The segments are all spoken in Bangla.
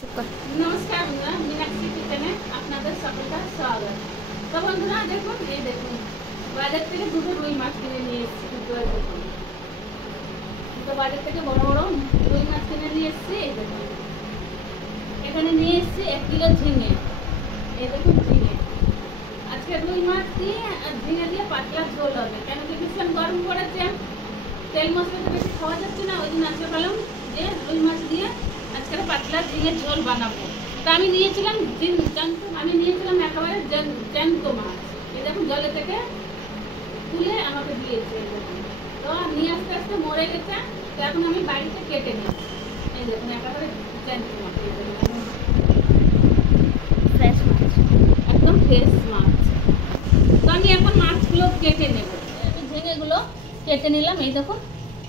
নমস্কার বন্ধুরা, মীনাক্ষী কিচেনে আপনাদের সকলকে স্বাগত। তো বন্ধুরা দেখুন, এই দেখুন বাজার থেকে দুটো রুই মাছ কিনে নিয়ে এসেছি। তো বাজার থেকে বড় বড় রুই মাছ কিনে নিয়ে এসেছি। এই দেখুন এখানে নিয়ে এসেছি 1 কিলো ঝিঙে। এই দেখুন ঝিঙে, আজকে রুই মাছ দিয়ে আর ঝিঙে দিয়ে পাতলা ঝোল হবে। কেন কি ভীষণ গরম পড়েছে, তেল মশলা তো বেশি খাওয়া যাচ্ছে না, ওই জন্য আজকে ভাবলাম যে রুই মাছ দিয়ে আজকে পাতলা ঝিঙের ঝোল বানাবো। তো আমি নিয়েছিলাম একেবারে জ্যান্ত মাছ। এই দেখুন জলে থেকে তুলে আমাকে দিয়েছে। তো নিয়ে আস্তে আস্তে মরে গেছে। তো এখন আমি বাড়িতে কেটে নিই। এই দেখুন একেবারে জ্যান্ত মাছ, একদম ফ্রেশ মাছ। তো আমি এখন মাছগুলো কেটে নেব। আমি ঝিঙেগুলো কেটে নিলাম। এই দেখুন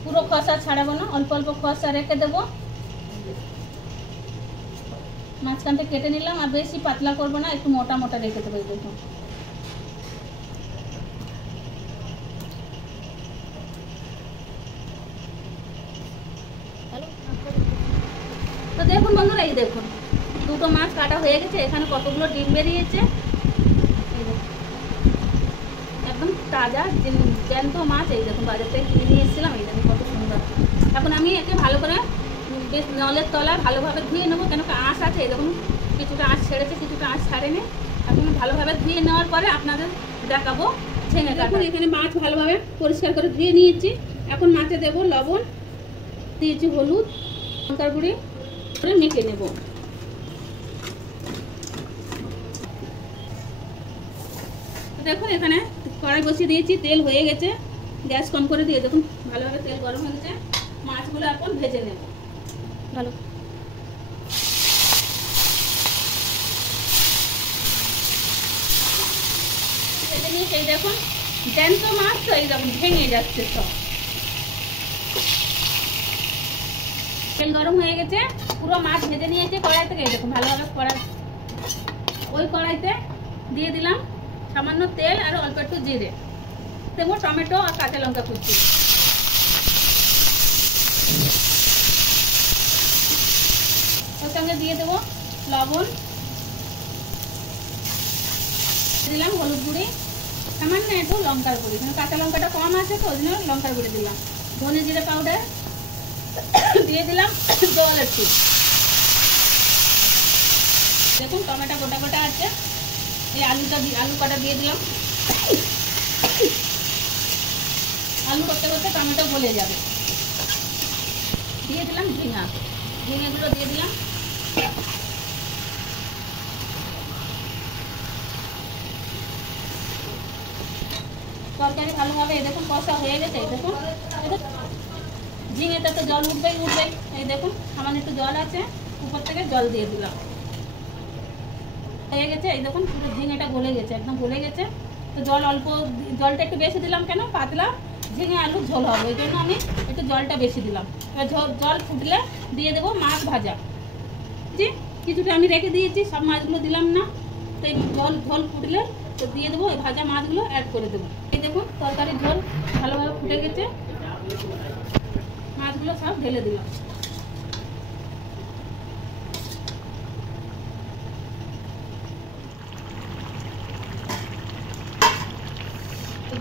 পুরো খোসা ছাড়াবো না, অল্প অল্প খোসা রেখে দেবো। মাঝখানটা কেটে নিলাম, আর বেশি পাতলা করবো না, একটু মোটা মোটা রেখে দেবো। দেখুন তো দেখুন বন্ধুরা, এই দেখুন দুটো মাছ কাটা হয়ে গেছে। এখানে কতগুলো ডিম বেরিয়েছে। এই দেখুন একদম তাজা জ্যান্ত মাছ। এই দেখুন বাজার থেকে কিনে নিয়ে এসেছিলাম। এই দেখুন কত সুন্দর। এখন আমি একে ভালো করে বেশ নলের তলায় ভালোভাবে ধুয়ে নেবো, কেন আঁশ আছে। এই দেখুন কিছুটা আঁশ ছেড়েছে, কিছুটা আঁশ ছাড়েনি। এখন ভালোভাবে ধুয়ে নেওয়ার পরে আপনাদের দেখাবো ঝিঙে কাটা। এখানে মাছ ভালোভাবে পরিষ্কার করে ধুয়ে নিয়েছি। এখন মাছে দেবো লবণ, দিয়েছি হলুদ, লঙ্কার গুঁড়ি করে মেখে নেব। দেখুন এখানে কড়াই বসিয়ে দিয়েছি, তেল হয়ে গেছে, গ্যাস কম করে দিয়ে দেখুন ভালোভাবে তেল গরম হয়ে গেছে। মাছগুলো এখন ভেজে নেব ভালো। এই দেখুন জ্যান্ত মাছ, তো এই দেখুন ভেঙে যাচ্ছে সব। তেল গরম হয়ে গেছে, পুরো মাছ ভেজে নিয়েছে কড়াই থেকে। এই দেখুন ভালোভাবে ওই কড়াইতে দিয়ে দিলাম সামান্য তেল আর অল্প একটু জিরে, দেবো টমেটো আর কাঁচা লঙ্কা কুচি। ওর সঙ্গে দিয়ে দেবো লবণ, দিলাম হলুদ গুঁড়ি, সামান্য একটু লঙ্কার গুঁড়ি, মানে কাঁচা লঙ্কাটা কম আছে তো ওই জন্য লঙ্কার গুঁড়ি দিলাম। ধনে জিরে পাউডার দিয়ে দিলাম, জল একটু। দেখুন টমেটো গোটা গোটা আছে। এই আলু কটা দিয়ে দিলাম। আলু করতে করতে টমেটো গলে যাবে। দিয়ে দিলাম ঝিঙেগুলো দিয়ে দিলাম। তরকারি ভালোভাবে এই দেখুন কষা হয়ে গেছে। এই দেখুন ঝিঙেতে তো জল উঠবেই। এই দেখুন সামান্য একটু জল আছে, উপর থেকে জল দিয়ে দিলাম। হয়ে গেছে। এই দেখুন পুরো ঝিঙেটা গলে গেছে, একদম গলে গেছে। তো জলটা একটু বেশি দিলাম, কেন পাতলা ঝিঙে আলুর ঝোল হবে, ওই জন্য আমি একটু জলটা বেশি দিলাম। জল ফুটলে দিয়ে দেবো মাছ ভাজা। জি কিছুটা আমি রেখে দিয়েছি, সব মাছগুলো দিলাম না। তো এই ঝোল ফুটলে তো দিয়ে দেবো, এই ভাজা মাছগুলো অ্যাড করে দেবো। এই দেখুন তরকারির ঝোল ভালোভাবে ফুটে গেছে, মাছগুলো সব ঢেলে দিলাম।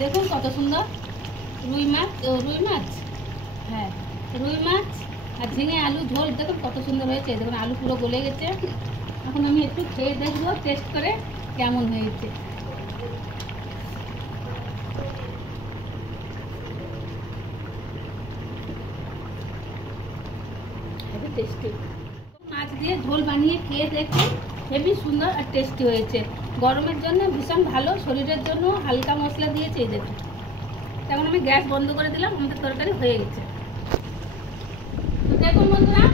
দেখুন কত সুন্দর রুই মাছ হ্যাঁ রুই মাছ আর ঝিঙে আলু ঝোল দেখুন কত সুন্দর হয়েছে। দেখুন আলু পুরো গলে গেছে। এখন আমি একটু খেয়ে দেখবো টেস্ট করে কেমন হয়েছে। টেস্টি মাছ দিয়ে ঝোল বানিয়ে খেয়ে দেখুন, হেবি সুন্দর আর টেস্টি হয়েছে। গরমের জন্য ভীষণ ভালো, শরীরের জন্য হালকা মশলা দিয়েছে। এই দেখুন এখন আমি গ্যাস বন্ধ করে দিলাম, আমাদের তরকারি হয়ে গেছে। দেখুন বন্ধুরা